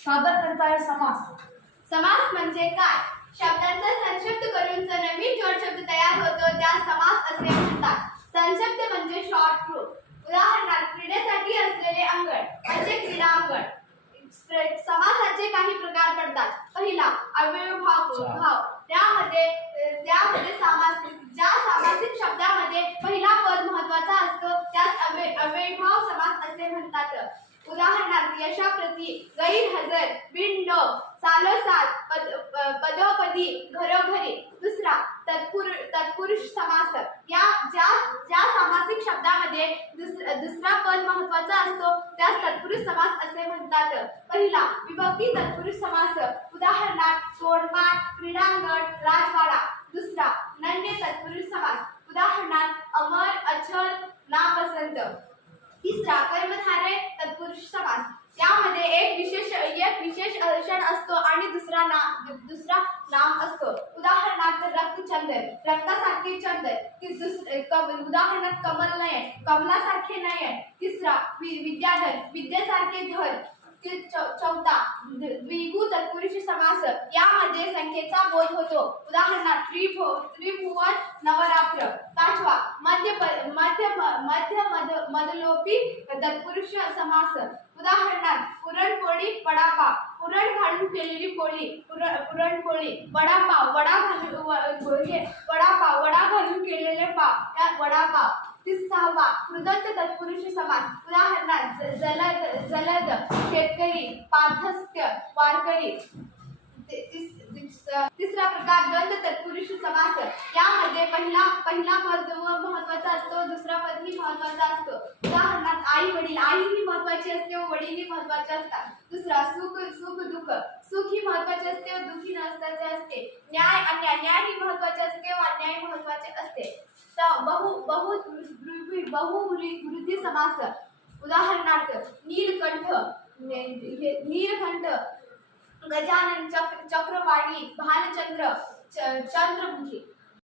सादर करत आहे समास. समास म्हणजे काय? शब्दांचा संक्षिप्त करून जो नवीन जोडशब्द तयार होतो त्यास समास असे म्हणतात. संक्षिप्त म्हणजे शॉर्ट रूप. उदाहरणार्थ क्रीडेसाठी असलेले अंगण म्हणजे क्रीडांगण. समासाचे काही प्रकार पडतात. पहिला अव्ययभाव भाव. त्यामध्ये ज्या सामासिक शब्दामध्ये पहिला पद महत्वाचा असतो त्यास अव्ययभाव समास असे म्हणतात. उदाहरणार्थ यशाप्रती, गैरहजर, बिनडोक, सालोसाल, पदोपदी, घरोघरी. दुसरा तत्पुरुष समास. ज्या सामासिक शब्दामध्ये दुसरा पद महत्वाचा असतो त्यास तत्पुरुष समास असे म्हणतात. पहिला विभक्ती तत्पुरुष समास. उदाहरणार्थ तोंडपाठ, क्रीडांगण, राजवाडा. दुसरा नन्य तत्पुरुष समास. उदाहरणार्थ अमर, अचल, नापसंत. तिसरा कर्मधारय तत्पुरुष समास. यामध्ये एक विशेष क्षण असतो आणि दुसरा नाम असतो. उदाहरणार्थ रक्तचंदन, रक्तासारखे चंदन. उदाहरणार्थ कमल नयन, कमलासारखे नयन. तिसरा विद्याधर, विद्येसारखे धर. चौथा द्विगु तत्पुरुष समास. यामध्ये संख्येचा बोध होतो. उदाहरणार्थ त्रिभुवन, नवरात्र. पाचवा मध्यलोपी तत्पुरुष समास. उदाहरणार्थ पुरणपोळी, वडापाव. पुरण घालून केलेली पोळी, पुरणपोळी. वडापाव, वडा घालून केलेले पाव, वडापाव. सहावा कृदंत तत्पुरुष समास. उदाहरणार्थ जलद, शेतकरी, पाथस्त्य, वारकरी. तिसरा प्रकार द्वंद्व तत्पुरुष समास. यामध्ये पहिला पद महत्वाचा असतो, दुसरा पदही महत्वाचा असतो. उदाहरणार्थ आई वडील. आई ही महत्वाची असते व वडीलही महत्वाचे असतात. दुसरा सुख दुःख. सुख ही महत्वाचे असते व दुःखी महत्वाचे असते. न्याय अन्याय. न्याय ही महत्वाचे असते व अन्याय महत्वाचे असते. बहुवृद्धी समास. उदाहरणार्थ नीलकंठ, गजानन, चक्रवाणी, भालचंद्र, चंद्रमुखी.